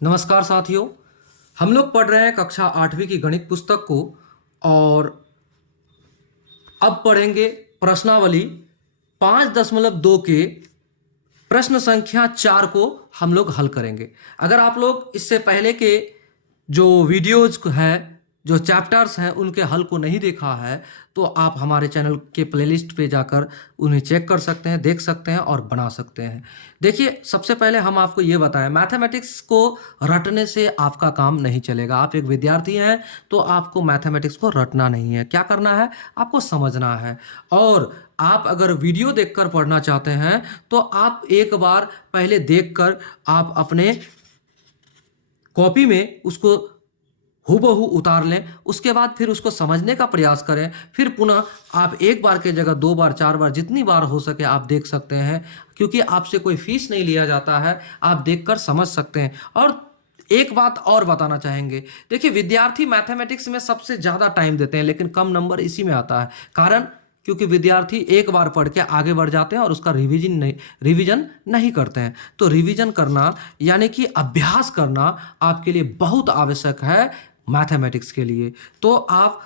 नमस्कार साथियों। हम लोग पढ़ रहे हैं कक्षा 8वीं की गणित पुस्तक को और अब पढ़ेंगे प्रश्नावली 5.2 के प्रश्न संख्या 4 को हम लोग हल करेंगे। अगर आप लोग इससे पहले के जो वीडियोज हैं, जो चैप्टर्स हैं, उनके हल को नहीं देखा है तो आप हमारे चैनल के प्लेलिस्ट पे जाकर उन्हें चेक कर सकते हैं, देख सकते हैं और बना सकते हैं। देखिए, सबसे पहले हम आपको ये बताएं, मैथमेटिक्स को रटने से आपका काम नहीं चलेगा। आप एक विद्यार्थी हैं तो आपको मैथमेटिक्स को रटना नहीं है। क्या करना है? आपको समझना है। और आप अगर वीडियो देखकर पढ़ना चाहते हैं तो आप एक बार पहले देखकर आप अपने कॉपी में उसको हूबहू उतार लें, उसके बाद फिर उसको समझने का प्रयास करें। फिर पुनः आप एक बार के जगह 2 बार 4 बार जितनी बार हो सके आप देख सकते हैं, क्योंकि आपसे कोई फीस नहीं लिया जाता है। आप देखकर समझ सकते हैं। और एक बात और बताना चाहेंगे, देखिए, विद्यार्थी मैथमेटिक्स में सबसे ज़्यादा टाइम देते हैं लेकिन कम नंबर इसी में आता है। कारण क्योंकि विद्यार्थी एक बार पढ़ के आगे बढ़ जाते हैं और उसका रिवीजन नहीं करते हैं। तो रिवीजन करना यानी कि अभ्यास करना आपके लिए बहुत आवश्यक है मैथमेटिक्स के लिए। तो आप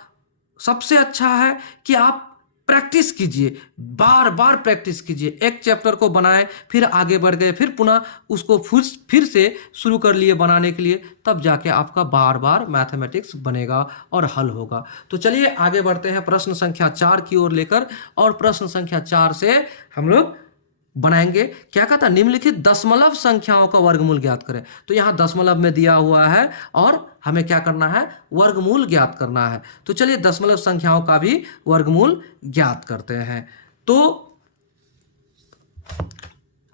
सबसे अच्छा है कि आप प्रैक्टिस कीजिए, बार बार प्रैक्टिस कीजिए। एक चैप्टर को बनाएं, फिर आगे बढ़ गए, फिर पुनः उसको फिर से शुरू कर लिए बनाने के लिए, तब जाके आपका बार बार मैथमेटिक्स बनेगा और हल होगा। तो चलिए आगे बढ़ते हैं प्रश्न संख्या 4 की ओर लेकर। और प्रश्न संख्या 4 से हम लोग बनाएंगे, क्या कहता है, निम्नलिखित दशमलव संख्याओं का वर्गमूल ज्ञात करें। तो यहां दशमलव में दिया हुआ है और हमें क्या करना है? वर्गमूल ज्ञात करना है। तो चलिए दशमलव संख्याओं का भी वर्गमूल ज्ञात करते हैं। तो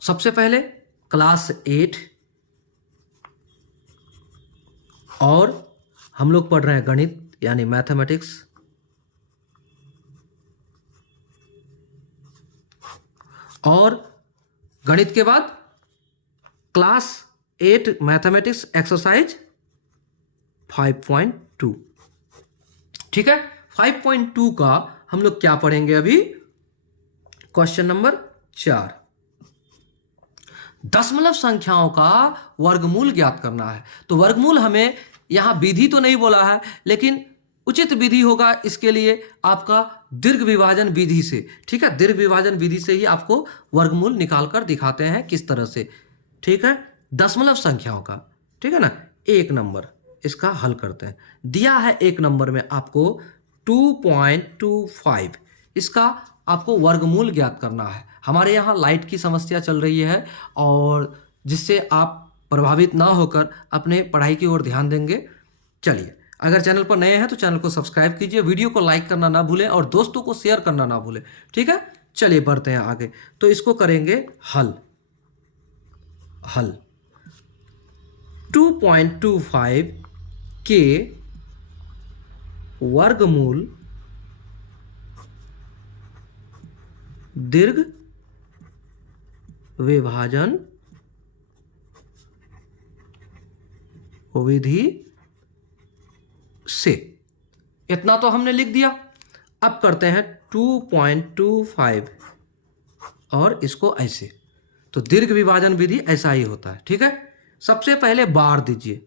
सबसे पहले क्लास 8 और हम लोग पढ़ रहे हैं गणित यानी मैथमेटिक्स। और गणित के बाद क्लास 8 मैथमेटिक्स एक्सरसाइज 5.2। ठीक है, 5.2 का हम लोग क्या पढ़ेंगे अभी? क्वेश्चन नंबर 4, दशमलव संख्याओं का वर्गमूल ज्ञात करना है। तो वर्गमूल हमें यहां विधि तो नहीं बोला है, लेकिन उचित विधि होगा इसके लिए आपका दीर्घ विभाजन विधि से। ठीक है, दीर्घ विभाजन विधि से ही आपको वर्गमूल निकालकर दिखाते हैं किस तरह से। ठीक है, दशमलव संख्याओं का, ठीक है ना। 1 नंबर, इसका हल करते हैं। दिया है 1 नंबर में आपको 2.25, इसका आपको वर्गमूल ज्ञात करना है। हमारे यहाँ लाइट की समस्या चल रही है और जिससे आप प्रभावित ना होकर अपने पढ़ाई की ओर ध्यान देंगे। चलिए, अगर चैनल पर नए हैं तो चैनल को सब्सक्राइब कीजिए, वीडियो को लाइक करना ना भूलें और दोस्तों को शेयर करना ना भूलें। ठीक है, चलिए बढ़ते हैं आगे। तो इसको करेंगे हल। 2.25 के वर्गमूल दीर्घ विभाजन विधि से, इतना तो हमने लिख दिया। अब करते हैं 2.25 और इसको ऐसे। तो दीर्घ विभाजन विधि ऐसा ही होता है। ठीक है, सबसे पहले बार दीजिए,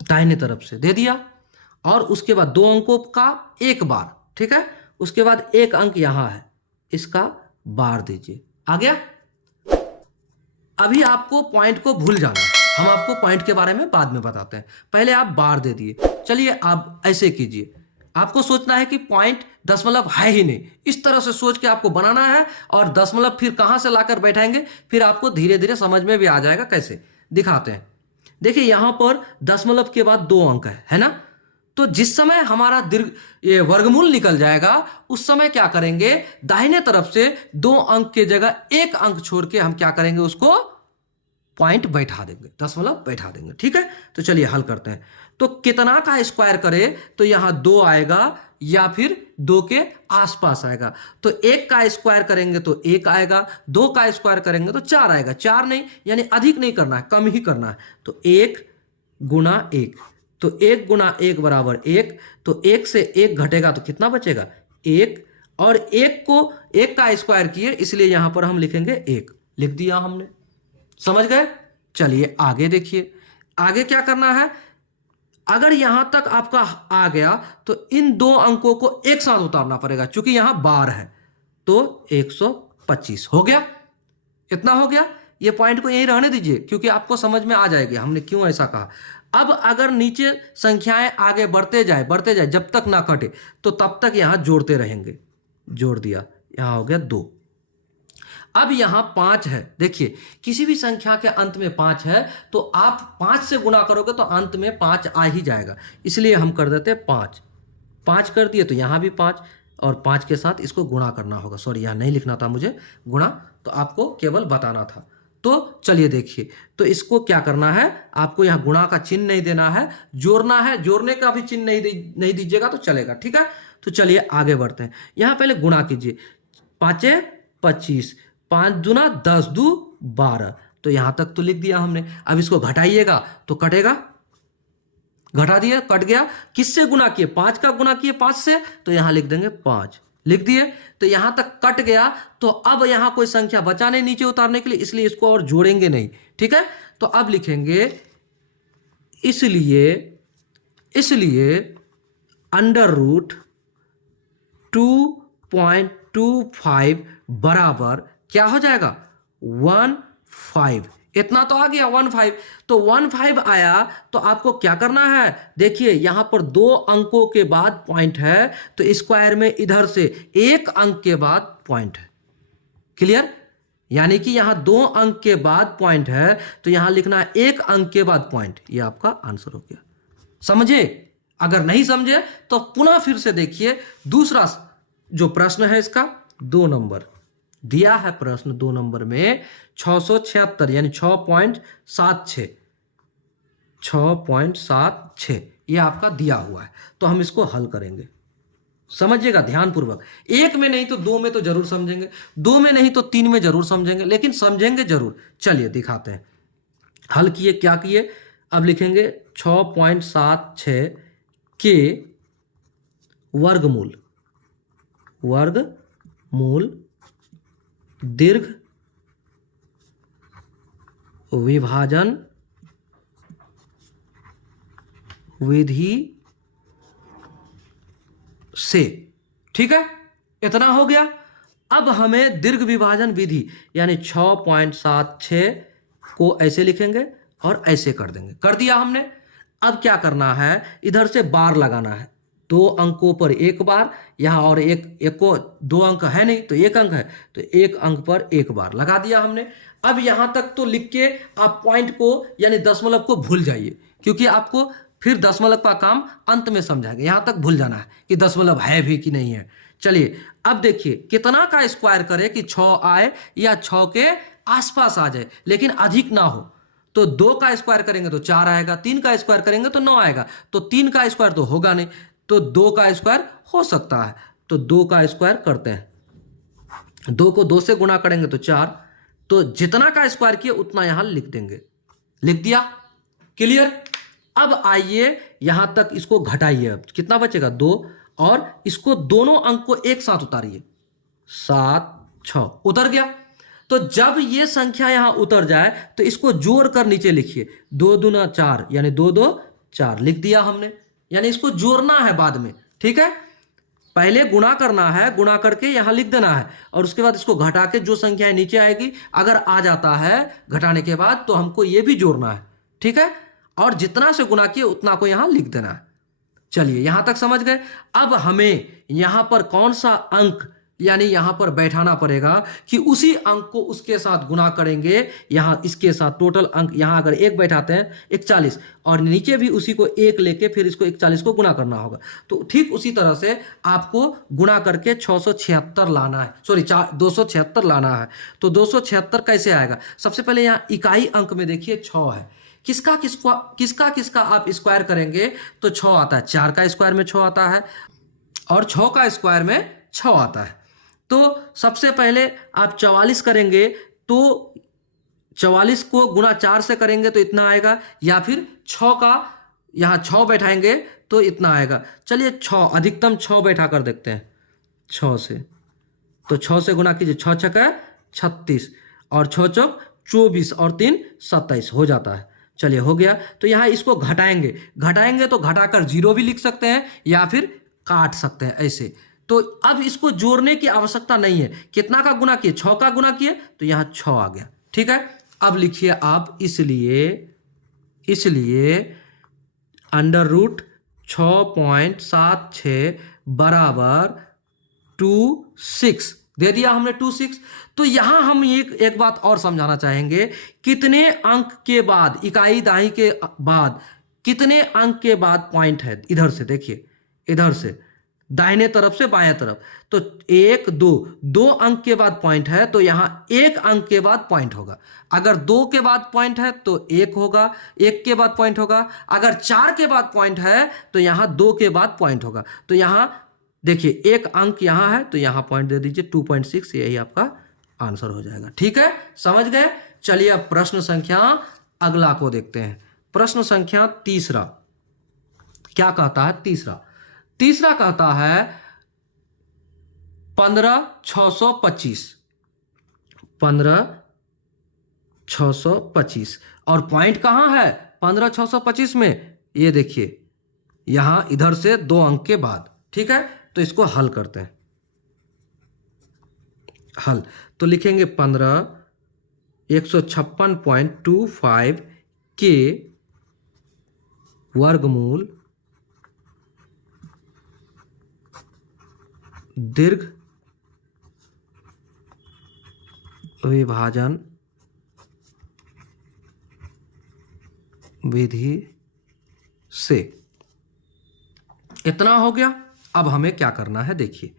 दाहिने तरफ से दे दिया और उसके बाद 2 अंकों का एक बार। ठीक है, उसके बाद 1 अंक यहां है, इसका बार दीजिए। आ गया? अभी आपको पॉइंट को भूल जाना है, हम आपको पॉइंट के बारे में बाद में बताते हैं। पहले आप बार दे दिए। चलिए आप ऐसे कीजिए, आपको सोचना है कि पॉइंट दशमलव है ही नहीं, इस तरह से सोच के आपको बनाना है और दशमलव फिर कहां से लाकर बैठाएंगे, फिर आपको धीरे धीरे समझ में भी आ जाएगा कैसे। दिखाते हैं। देखिए यहां पर दशमलव के बाद 2 अंक है ना। तो जिस समय हमारा ये वर्गमूल निकल जाएगा उस समय क्या करेंगे, दाहिने तरफ से 2 अंक के जगह 1 अंक छोड़ के हम क्या करेंगे, उसको पॉइंट बैठा देंगे, दशमलव बैठा देंगे। ठीक है, तो चलिए हल करते हैं। तो कितना का स्क्वायर करें तो यहां 2 आएगा या फिर 2 के आसपास आएगा। तो 1 का स्क्वायर करेंगे तो 1 आएगा, 2 का स्क्वायर करेंगे तो 4 आएगा। 4 नहीं, यानी अधिक नहीं करना है, कम ही करना है। तो 1 गुना 1, तो 1 गुना 1 बराबर 1। तो 1 से 1 घटेगा तो कितना बचेगा? 1। और 1 को 1 का स्क्वायर किए, इसलिए यहां पर हम लिखेंगे 1। लिख दिया हमने, समझ गए। चलिए आगे देखिए, आगे क्या करना है। अगर यहां तक आपका आ गया तो इन दो अंकों को एक साथ उतारना पड़ेगा, क्योंकि यहां बार है, तो 125 हो गया। इतना हो गया। ये पॉइंट को यहीं रहने दीजिए, क्योंकि आपको समझ में आ जाएगी हमने क्यों ऐसा कहा। अब अगर नीचे संख्याएं आगे बढ़ते जाए जब तक ना कटे, तो तब तक यहां जोड़ते रहेंगे। जोड़ दिया, यहां हो गया 2। अब यहां 5 है। देखिए, किसी भी संख्या के अंत में 5 है तो आप 5 से गुणा करोगे तो अंत में 5 आ ही जाएगा, इसलिए हम कर देते 5। 5 कर दिए तो यहां भी 5, और 5 के साथ इसको गुणा करना होगा। सॉरी, यहां नहीं लिखना था मुझे गुणा, तो आपको केवल बताना था। तो चलिए देखिए, तो इसको क्या करना है, आपको यहां गुणा का चिन्ह नहीं देना है, जोड़ना है। जोड़ने का भी चिन्ह नहीं दीजिएगा तो चलेगा, ठीक है। तो चलिए आगे बढ़ते हैं। यहां पहले गुणा कीजिए, 5 25, 5 दूना 10 दू 12, तो यहां तक तो लिख दिया हमने। अब इसको घटाइएगा तो कटेगा, घटा दिया, कट गया। किससे गुणा किए, 5 का गुणा किए 5 से, तो यहां लिख देंगे 5, लिख दिए। तो यहां तक कट गया, तो अब यहां कोई संख्या बचा नहीं नीचे उतारने के लिए, इसलिए इसको और जोड़ेंगे नहीं, ठीक है। तो अब लिखेंगे इसलिए अंडर रूट 2.25 बराबर क्या हो जाएगा, 15। इतना तो आ गया 15। तो 15 आया तो आपको क्या करना है, देखिए यहां पर 2 अंकों के बाद पॉइंट है, तो स्क्वायर में इधर से 1 अंक के बाद पॉइंट है। क्लियर, यानी कि यहां 2 अंक के बाद पॉइंट है, तो यहां लिखना है 1 अंक के बाद पॉइंट। ये आपका आंसर हो गया। समझे? अगर नहीं समझे तो पुनः फिर से देखिए, दूसरा जो प्रश्न है इसका 2 नंबर दिया है। प्रश्न 2 नंबर में 676 यानी 6.76 ये आपका दिया हुआ है। तो हम इसको हल करेंगे, समझिएगा ध्यानपूर्वक। 1 में नहीं तो 2 में तो जरूर समझेंगे, 2 में नहीं तो 3 में जरूर समझेंगे, लेकिन समझेंगे जरूर। चलिए दिखाते हैं। हल किए, क्या किए, अब लिखेंगे 6.76 के वर्गमूल दीर्घ विभाजन विधि से, ठीक है। इतना हो गया। अब हमें दीर्घ विभाजन विधि यानी 6.76 को ऐसे लिखेंगे और ऐसे कर देंगे। कर दिया हमने। अब क्या करना है, इधर से बार लगाना है। 2 अंकों पर 1 बार, यहां और एक को 2 अंक है नहीं तो 1 अंक है, तो 1 अंक पर 1 बार लगा दिया हमने। अब यहां तक तो लिख के आप पॉइंट को यानी दशमलव को भूल जाइए, क्योंकि आपको फिर दशमलव का काम अंत में समझाएंगे। यहां तक भूल जाना है कि दशमलव है भी कि नहीं है। चलिए अब देखिए, कितना का स्क्वायर करे कि 6 आए या 6 के आसपास आ जाए, लेकिन अधिक ना हो। तो 2 का स्क्वायर करेंगे तो 4 आएगा, 3 का स्क्वायर करेंगे तो 9 आएगा, तो 3 का स्क्वायर तो होगा नहीं, तो 2 का स्क्वायर हो सकता है। तो 2 का स्क्वायर करते हैं, 2 को 2 से गुणा करेंगे तो 4, तो जितना का स्क्वायर किए उतना यहां लिख देंगे। लिख दिया, क्लियर। अब आइए यहां तक इसको घटाइए, अब कितना बचेगा 2, और इसको दोनों अंक को एक साथ उतारिए, 7 6 उतर गया। तो जब ये संख्या यहां उतर जाए तो इसको जोड़कर नीचे लिखिए, 2 दूना 4 यानी 2 2 4 लिख दिया हमने। यानी इसको जोड़ना है बाद में, ठीक है। पहले गुणा करना है, गुणा करके यहां लिख देना है, और उसके बाद इसको घटा के जो संख्याएं नीचे आएगी, अगर आ जाता है घटाने के बाद, तो हमको ये भी जोड़ना है, ठीक है। और जितना से गुणा किए उतना को यहां लिख देना है। चलिए यहां तक समझ गए। अब हमें यहां पर कौन सा अंक यानी यहां पर बैठाना पड़ेगा कि उसी अंक को उसके साथ गुणा करेंगे, यहां इसके साथ टोटल अंक, यहां अगर 1 बैठाते हैं 41, और नीचे भी उसी को 1 लेके फिर इसको 41 को गुणा करना होगा। तो ठीक उसी तरह से आपको गुणा करके 676 लाना है, सॉरी 276 लाना है। तो 276 कैसे आएगा, सबसे पहले यहां इकाई अंक में देखिए 6 है, किसका किसका आप स्क्वायर करेंगे तो 6 आता है। 4 का स्क्वायर में 6 आता है, और 6 का स्क्वायर में 6 आता है। तो सबसे पहले आप 44 करेंगे, तो 44 को गुणा 4 से करेंगे तो इतना आएगा, या फिर 6 का यहां 6 बैठाएंगे तो इतना आएगा। चलिए 6 अधिकतम 6 बैठा कर देखते हैं 6 से, तो 6 से गुणा कीजिए, 6 छक्का 36 और 6 चौक 24 और 3 27 हो जाता है। चलिए हो गया। तो यहाँ इसको घटाएंगे तो घटाकर 0 भी लिख सकते हैं या फिर काट सकते हैं ऐसे। तो अब इसको जोड़ने की आवश्यकता नहीं है। कितना का गुना किए? 6 का गुना किए तो यहाँ 6 आ गया। ठीक है, अब लिखिए आप इसलिए अंडर रूट 6.76 बराबर 26 दे दिया हमने 26। तो यहां हम एक बात और समझाना चाहेंगे, कितने अंक के बाद, इकाई दाई के बाद कितने अंक के बाद पॉइंट है। इधर से देखिए, इधर से दाहिने तरफ से बाएं तरफ, तो 1 2 अंक के बाद पॉइंट है तो यहां 1 अंक के बाद पॉइंट होगा। अगर 2 के बाद पॉइंट है तो 1 होगा, 1 के बाद पॉइंट होगा। अगर 4 के बाद पॉइंट है तो यहां 2 के बाद पॉइंट होगा। तो यहां देखिए 1 अंक यहां है तो यहां पॉइंट दे दीजिए 2.6, यही आपका आंसर हो जाएगा। ठीक है, समझ गए। चलिए अब प्रश्न संख्या अगला को देखते हैं। प्रश्न संख्या तीसरा क्या कहता है? तीसरा कहता है 15,625 और पॉइंट कहां है 15,625 में? ये देखिए यहां इधर से 2 अंक के बाद। ठीक है, तो इसको हल करते हैं। हल तो लिखेंगे 156.25 के वर्गमूल दीर्घ विभाजन विधि से। इतना हो गया। अब हमें क्या करना है देखिए,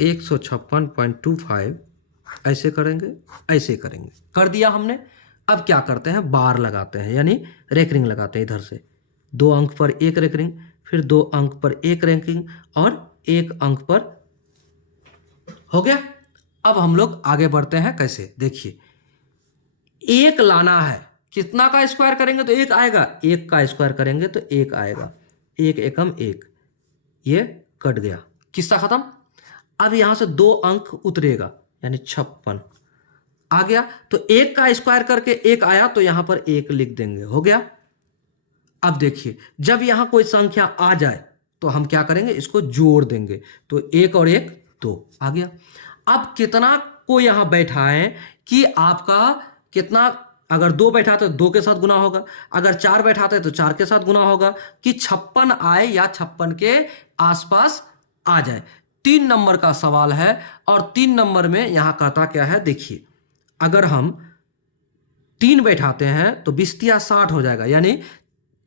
156.25 ऐसे करेंगे, ऐसे करेंगे, कर दिया हमने। अब क्या करते हैं, बार लगाते हैं यानी रेकरिंग लगाते हैं। इधर से 2 अंक पर 1 रेकरिंग, फिर 2 अंक पर 1 रेकरिंग और 1 अंक पर। हो गया। अब हम लोग आगे बढ़ते हैं। कैसे देखिए, 1 लाना है, कितना का स्क्वायर करेंगे तो 1 आएगा, 1 का स्क्वायर करेंगे तो 1 आएगा, 1 एकम 1, ये कट गया, किस्सा खत्म। अब यहां से 2 अंक उतरेगा यानी 56 आ गया। तो 1 का स्क्वायर करके 1 आया तो यहां पर 1 लिख देंगे, हो गया। अब देखिए जब यहां कोई संख्या आ जाए तो हम क्या करेंगे, इसको जोड़ देंगे। तो 1 और 1 2 आ गया। अब कितना को यहां बैठाएं कि आपका कितना, अगर 2 बैठाते तो 2 के साथ गुना होगा, अगर 4 बैठाते तो 4 के साथ गुना होगा, कि 56 आए या 56 के आसपास आ जाए। 3 नंबर का सवाल है और 3 नंबर में यहां कहता क्या है देखिए, अगर हम 3 बैठाते हैं तो 20 तिया 60 हो जाएगा, यानी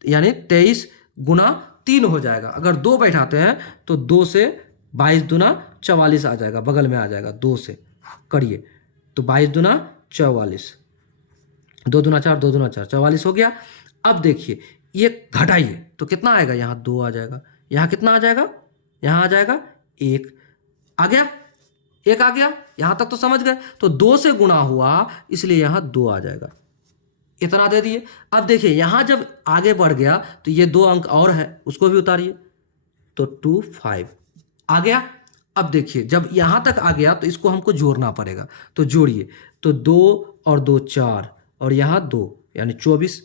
23 गुना 3 हो जाएगा। अगर 2 बैठाते हैं तो 2 से 22 दुना 44 आ जाएगा, बगल में आ जाएगा, 2 से करिए तो 22 दुना 44, 2 दुना 4, 2 दुना 4, 44 हो गया। अब देखिए ये घटाइए तो कितना आएगा, यहाँ 2 आ जाएगा, यहाँ कितना आ जाएगा, यहाँ आ जाएगा 1 आ गया, 1 आ गया। यहां तक तो समझ गए। तो 2 से गुणा हुआ इसलिए यहां 2 आ जाएगा, इतना दे दिए। अब देखिए यहां जब आगे बढ़ गया तो ये 2 अंक और है, उसको भी उतारिए तो 25 आ गया। अब देखिए जब यहां तक आ गया तो इसको हमको जोड़ना पड़ेगा, तो जोड़िए तो 2 और 2 4 और यहां 2 यानी 24।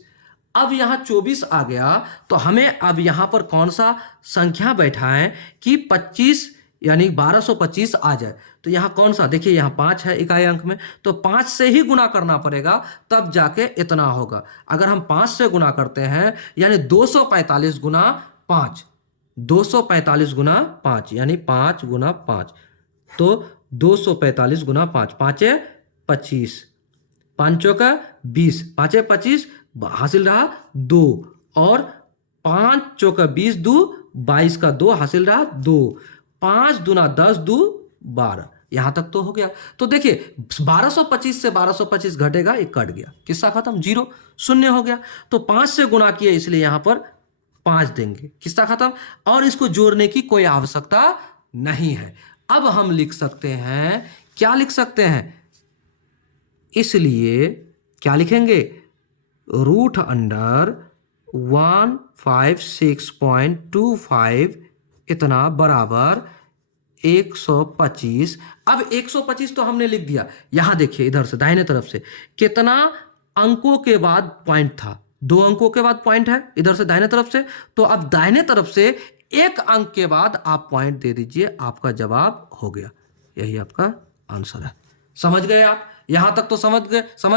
अब यहां 24 आ गया तो हमें अब यहां पर कौन सा संख्या बैठाएं कि 25 यानी 1225 आ जाए। तो यहां कौन सा, देखिए यहां 5 है इकाई अंक में, तो 5 से ही गुना करना पड़ेगा तब जाके इतना होगा। अगर हम 5 से गुना करते हैं यानी 245 गुना 5, 245 गुना 5 यानी 5 गुना 5, तो 245 गुना 5, 5 25, 5 का 20, 5 25 हासिल रहा 2 और 5 का 20 2 22 का 2 हासिल रहा 2, 5 दुना 10 2 12, यहां तक तो हो गया। तो देखिए 1225 से 1225 घटेगा, ये कट गया, किस्सा खत्म, 0 शून्य हो गया। तो 5 से गुना किए इसलिए यहां पर 5 देंगे, किस्सा खत्म। और इसको जोड़ने की कोई आवश्यकता नहीं है। अब हम लिख सकते हैं, क्या लिख सकते हैं, इसलिए क्या लिखेंगे, रूट अंडर 156.25 इतना बराबर 125। अब 125 तो हमने लिख दिया। यहां देखिए इधर से दाहिने तरफ से कितना अंकों के बाद पॉइंट था, 2 अंकों के बाद पॉइंट है इधर से दाहिने तरफ से। तो अब दाहिने तरफ से 1 अंक के बाद आप पॉइंट दे दीजिए, आपका जवाब हो गया। यही आपका आंसर है। समझ गए आप? यहां तक तो समझ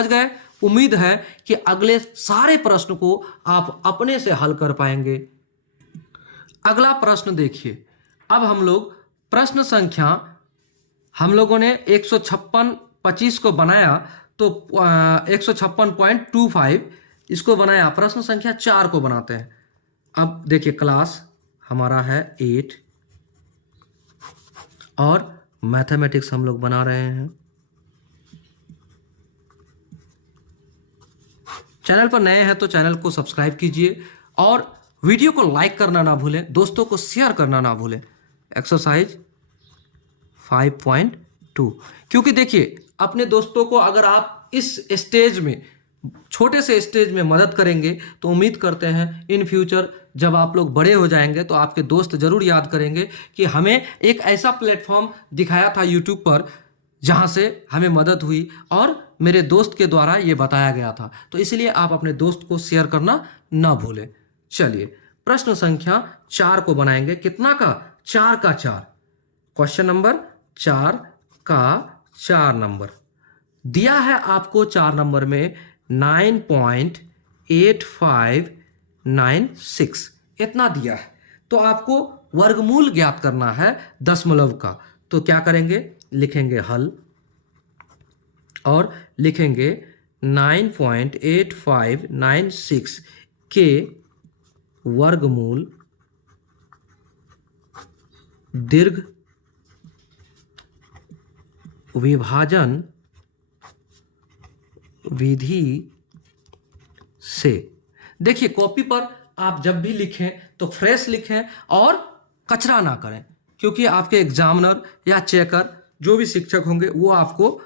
गए। उम्मीद है कि अगले सारे प्रश्न को आप अपने से हल कर पाएंगे। अगला प्रश्न देखिए। अब हम लोग प्रश्न संख्या, हम लोगों ने 156 को बनाया तो 156.25 इसको बनाया। प्रश्न संख्या 4 को बनाते हैं। अब देखिए क्लास हमारा है 8 और मैथमेटिक्स हम लोग बना रहे हैं। चैनल पर नए हैं तो चैनल को सब्सक्राइब कीजिए और वीडियो को लाइक करना ना भूलें, दोस्तों को शेयर करना ना भूलें। एक्सरसाइज 5.2, क्योंकि देखिए अपने दोस्तों को अगर आप इस स्टेज में, छोटे से स्टेज में मदद करेंगे तो उम्मीद करते हैं इन फ्यूचर जब आप लोग बड़े हो जाएंगे तो आपके दोस्त जरूर याद करेंगे कि हमें एक ऐसा प्लेटफॉर्म दिखाया था यूट्यूब पर जहां से हमें मदद हुई और मेरे दोस्त के द्वारा ये बताया गया था। तो इसलिए आप अपने दोस्त को शेयर करना ना भूलें। चलिए प्रश्न संख्या 4 को बनाएंगे। कितना का? 4 का 4। क्वेश्चन नंबर 4 का 4 नंबर दिया है आपको। 4 नंबर में 9.8596 इतना दिया है। तो आपको वर्गमूल ज्ञात करना है दशमलव का। तो क्या करेंगे? लिखेंगे हल और लिखेंगे 9.8596 के वर्गमूल दीर्घ विभाजन विधि से। देखिए कॉपी पर आप जब भी लिखें तो फ्रेश लिखें और कचरा ना करें, क्योंकि आपके एग्जामिनर या चेकर जो भी शिक्षक होंगे वो आपको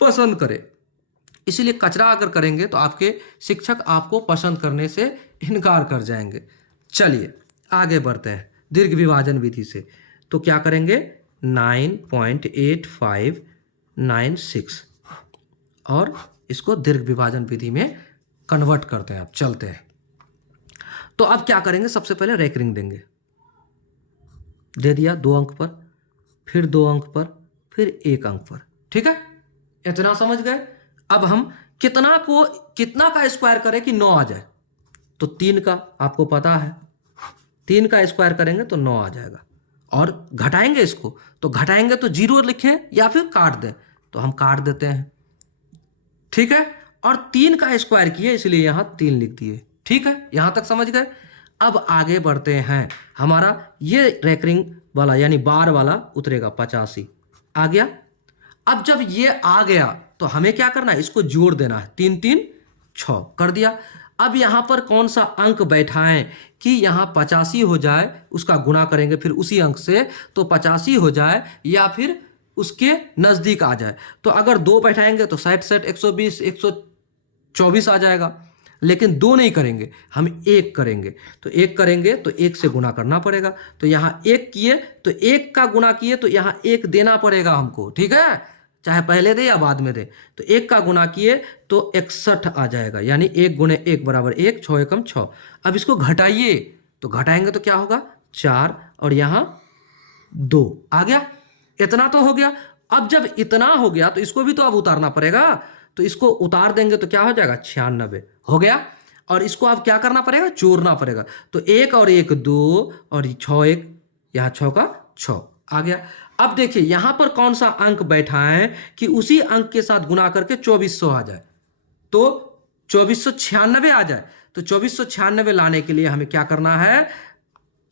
पसंद करे। इसलिए कचरा अगर करेंगे तो आपके शिक्षक आपको पसंद करने से इनकार कर जाएंगे। चलिए आगे बढ़ते हैं दीर्घ विभाजन विधि से। तो क्या करेंगे? 9.8596 और इसको दीर्घ विभाजन विधि में कन्वर्ट करते हैं। अब चलते हैं। तो अब क्या करेंगे? सबसे पहले रैंकिंग देंगे। दे दिया 2 अंक पर, फिर 2 अंक पर, फिर 1 अंक पर। ठीक है, इतना समझ गए। अब हम कितना का स्क्वायर करें कि 9 आ जाए? तो 3 का आपको पता है, 3 का स्क्वायर करेंगे तो 9 आ जाएगा। और घटाएंगे इसको, तो घटाएंगे तो 0 लिखें या फिर काट दें, तो हम काट देते हैं। ठीक है, और 3 का स्क्वायर किए इसलिए यहां 3 लिख दिए। ठीक है, यहां तक समझ गए। अब आगे बढ़ते हैं। हमारा ये रैंकिंग वाला यानी बार वाला उतरेगा 85 आ गया। अब जब ये आ गया तो हमें क्या करना है? इसको जोड़ देना है। 3 3 6 कर दिया। अब यहां पर कौन सा अंक बैठाएं कि यहां 85 हो जाए, उसका गुणा करेंगे फिर उसी अंक से, तो 85 हो जाए या फिर उसके नजदीक आ जाए। तो अगर 2 बैठाएंगे तो 60 60 120 124 आ जाएगा। लेकिन 2 नहीं करेंगे, हम 1 करेंगे। तो 1 करेंगे तो 1 से गुणा करना पड़ेगा। तो यहां 1 किए तो 1 का गुणा किए तो यहां 1 देना पड़ेगा हमको। ठीक है, चाहे पहले दे या बाद में दे। तो 1 का गुणा किए तो 61 आ जाएगा, यानी 1 गुणे 1 बराबर 1, 6 एकम 6। अब इसको घटाइए, तो घटाएंगे तो क्या होगा? 4 और यहां 2 आ गया। इतना तो हो गया। अब जब इतना हो गया तो इसको भी तो अब उतारना पड़ेगा। तो इसको उतार देंगे तो क्या हो जाएगा? 96 हो गया। और इसको अब क्या करना पड़ेगा? जोड़ना पड़ेगा। तो 1 और 1 2 और 6 1, यहां 6 का 6 आ गया। अब देखिए यहां पर कौन सा अंक बैठा है कि उसी अंक के साथ गुणा करके 2400 आ जाए, तो 2496 आ जाए। तो 2496 लाने के लिए हमें क्या करना है?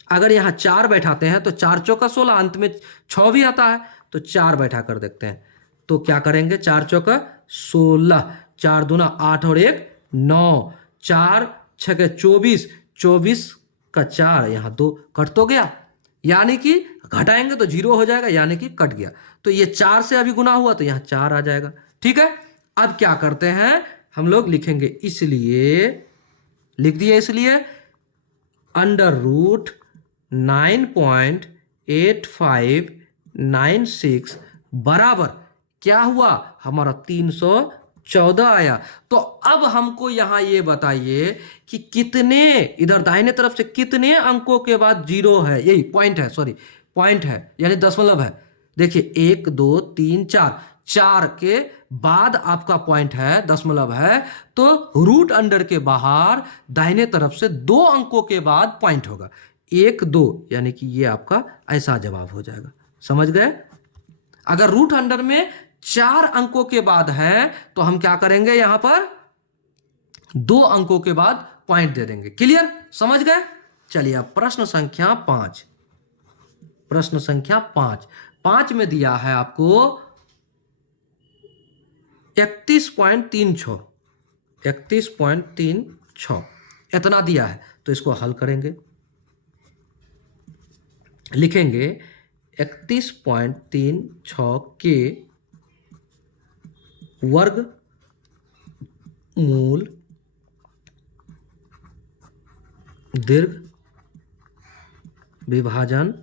अगर यहां 4 बैठाते हैं तो 4 चौका 16, अंत में 6 भी आता है, तो 4 बैठा कर देखते हैं। तो क्या करेंगे? 4 चौका 16, 4 दूना 8 और 1 9, 4 6 24, 24 का 4, यहां 2 कट तो गया, यानी कि घटाएंगे तो 0 हो जाएगा, यानी कि कट गया। तो ये 4 से अभी गुना हुआ तो यहां 4 आ जाएगा। ठीक है, अब क्या करते हैं? हम लोग लिखेंगे, इसलिए लिख दिए, इसलिए अंडर रूट 9.8596 8596 बराबर क्या हुआ हमारा 314 आया। तो अब हमको यहां ये बताइए कि कितने इधर दाहिने तरफ से कितने अंकों के बाद जीरो है, यही पॉइंट है, सॉरी पॉइंट है यानी दशमलव है। देखिए 1 2 3 4, 4 के बाद आपका पॉइंट है, दशमलव है, तो रूट अंडर के बाहर दाहिने तरफ से 2 अंकों के बाद पॉइंट होगा, 1 2, यानी कि ये आपका ऐसा जवाब हो जाएगा। समझ गए? अगर रूट अंडर में 4 अंकों के बाद है तो हम क्या करेंगे, यहां पर 2 अंकों के बाद पॉइंट दे देंगे। क्लियर? समझ गए? चलिए अब प्रश्न संख्या 5, प्रश्न संख्या 5 में दिया है आपको 31.36, 31.36 इतना दिया है। तो इसको हल करेंगे, लिखेंगे 31.36 के वर्ग मूल दीर्घ विभाजन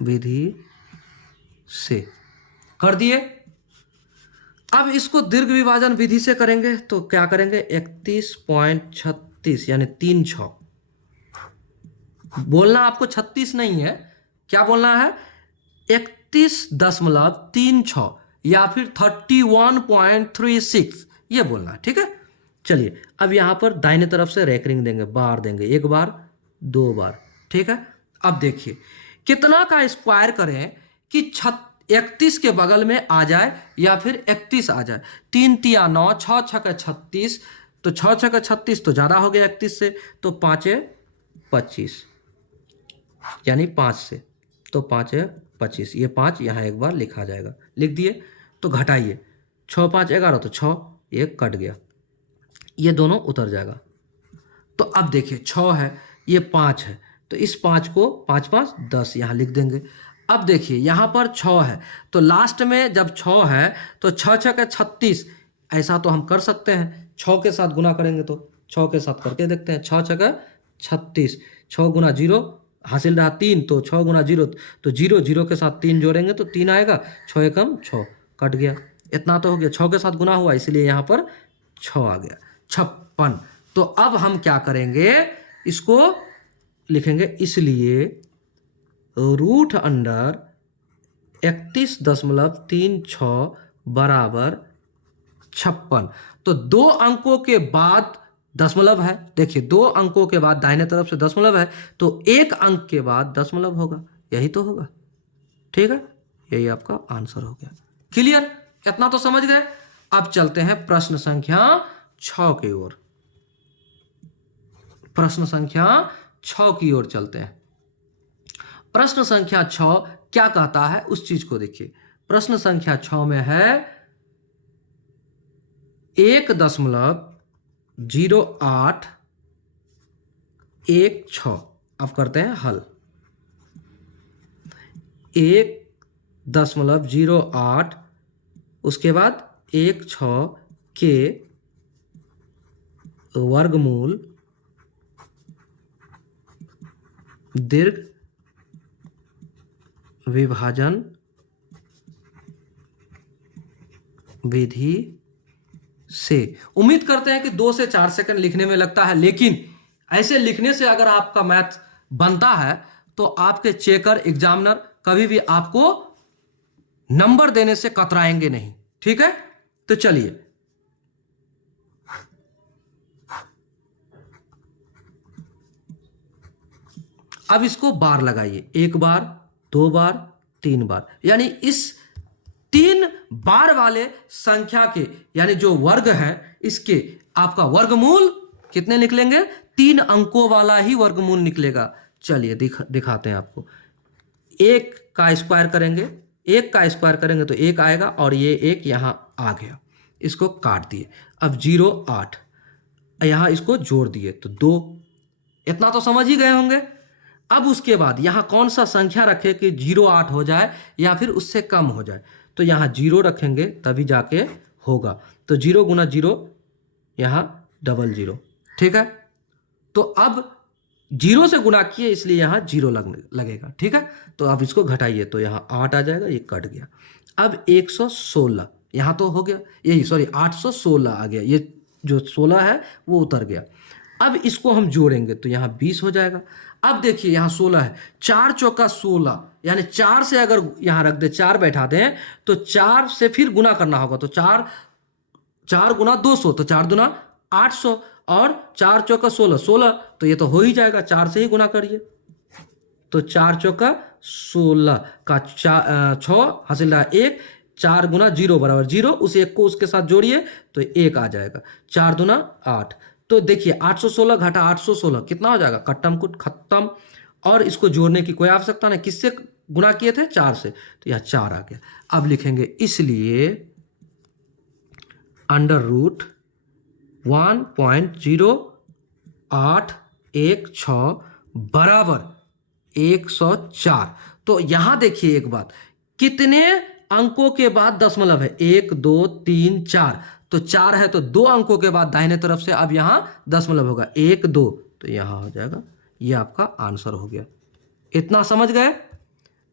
विधि से कर दिए। अब इसको दीर्घ विभाजन विधि से करेंगे तो क्या करेंगे, 31.36 यानी 36 बोलना आपको 36 नहीं है, क्या बोलना है 31.36 या फिर 31.36 ये बोलना है। ठीक है, चलिए अब यहां पर दाहिने तरफ से रेकरिंग देंगे, बार देंगे, 1 बार 2 बार। ठीक है, अब देखिए कितना का स्क्वायर करें कि 31 के बगल में आ जाए या फिर 31 आ जाए। 3 तिया 9, 6 छक्के 36, तो 6 छक्के 36 तो ज्यादा हो गया 31 से, तो 5 25 यानी 5 से, तो 5 25, ये 5 यहां एक बार लिखा जाएगा, लिख दिए। तो घटाइए, 6 5 11, तो 6 एक कट गया, ये दोनों उतर जाएगा। तो अब देखिए 6 है, ये 5 है, तो इस 5 को 5 5 10 यहां लिख देंगे। अब देखिए यहां पर 6 है, तो लास्ट में जब 6 है तो 6 6 का 36, ऐसा तो हम कर सकते हैं, 6 के साथ गुना करेंगे, तो 6 के साथ करके देखते हैं। 6 6 का 36, 6 गुना 0 हासिल रहा 3, तो 6 गुना 0, तो 0 0 के साथ 3 जोड़ेंगे तो 3 आएगा, 6 एकम 6 कट गया, इतना तो हो गया। 6 के साथ गुना हुआ इसलिए यहां पर 6 आ गया, 56। तो अब हम क्या करेंगे, इसको लिखेंगे, इसलिए रूट अंडर 31.36 बराबर 56। तो 2 अंकों के बाद दशमलव है, देखिए 2 अंकों के बाद दाहिने तरफ से दशमलव है, तो 1 अंक के बाद दशमलव होगा, यही तो होगा। ठीक है, यही आपका आंसर हो गया। क्लियर? इतना तो समझ गए। अब चलते हैं प्रश्न संख्या 6 की ओर, प्रश्न संख्या 6 की ओर चलते हैं। प्रश्न संख्या 6 क्या कहता है उस चीज को देखिए। प्रश्न संख्या 6 में है 1.0816। अब करते हैं हल। 1.08 उसके बाद 16 के वर्गमूल दीर्घ विभाजन विधि से। उम्मीद करते हैं कि 2 से 4 सेकंड लिखने में लगता है, लेकिन ऐसे लिखने से अगर आपका मैथ बनता है तो आपके चेकर एग्जामिनर कभी भी आपको नंबर देने से कतराएंगे नहीं। ठीक है, तो चलिए अब इसको बार लगाइए, 1 बार 2 बार 3 बार, यानी इस 3 बार वाले संख्या के यानी जो वर्ग है इसके आपका वर्गमूल कितने निकलेंगे, 3 अंकों वाला ही वर्गमूल निकलेगा। चलिए दिखाते हैं आपको। 1 का स्क्वायर करेंगे, 1 का स्क्वायर करेंगे तो 1 आएगा, और ये 1 यहां आ गया, इसको काट दिए। अब 0 8 यहां इसको जोड़ दिए तो 2, इतना तो समझ ही गए होंगे। अब उसके बाद यहां कौन सा संख्या रखे कि 0 8 हो जाए या फिर उससे कम हो जाए, तो यहां 0 रखेंगे तभी जाके होगा। तो 0 गुना 0 यहां 00। ठीक है, तो अब जीरो से गुना किए इसलिए यहाँ जीरो लगेगा। ठीक है, तो आप इसको घटाइए तो यहाँ 8 आ जाएगा, ये कट गया। अब 116 यहाँ तो हो गया, यही सॉरी 816 आ गया, ये जो 16 है वो उतर गया। अब इसको हम जोड़ेंगे तो यहाँ 20 हो जाएगा। अब देखिए यहाँ 16 है, 4 चौका 16, यानी 4 से अगर यहाँ रख दे, 4 बैठा दें तो 4 से फिर गुना करना होगा, तो 4 गुना 200, तो 4 दुना 800, और 4 चौका 16, 16 तो ये तो हो ही जाएगा, 4 से ही गुना करिए, तो 4 चौका 16 का 6 हासिल रहा 1, 4 गुना 0 बराबर 0, उस 1 को उसके साथ जोड़िए तो 1 आ जाएगा, 4 दुना 8। तो देखिए 816 घटा 816 कितना हो जाएगा, कट्टम कुट खत्म। और इसको जोड़ने की कोई आवश्यकता नहीं, किससे गुना किए थे, 4 से, तो यह 4 आ गया। अब लिखेंगे इसलिए अंडर रूट 1.0816 बराबर 104। तो यहां देखिए एक बात, कितने अंकों के बाद दशमलव है, 1 2 3 4, तो 4 है तो 2 अंकों के बाद दाहिने तरफ से अब यहां दशमलव होगा 1 2, तो यहां हो जाएगा, ये आपका आंसर हो गया। इतना समझ गए?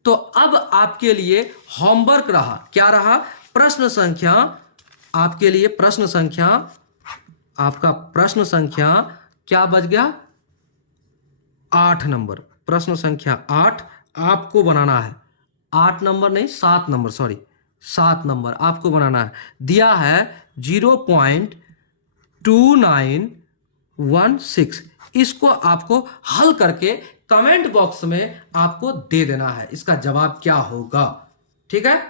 तो अब आपके लिए होमवर्क रहा, क्या रहा, प्रश्न संख्या, आपके लिए प्रश्न संख्या, आपका प्रश्न संख्या क्या बच गया, 8 नंबर, प्रश्न संख्या 8 आपको बनाना है, 8 नंबर नहीं 7 नंबर, सॉरी 7 नंबर आपको बनाना है। दिया है 0.2916, इसको आपको हल करके कमेंट बॉक्स में आपको दे देना है, इसका जवाब क्या होगा। ठीक है,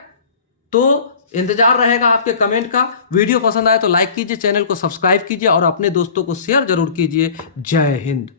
तो इंतजार रहेगा आपके कमेंट का। वीडियो पसंद आए तो लाइक कीजिए, चैनल को सब्सक्राइब कीजिए और अपने दोस्तों को शेयर जरूर कीजिए। जय हिंद।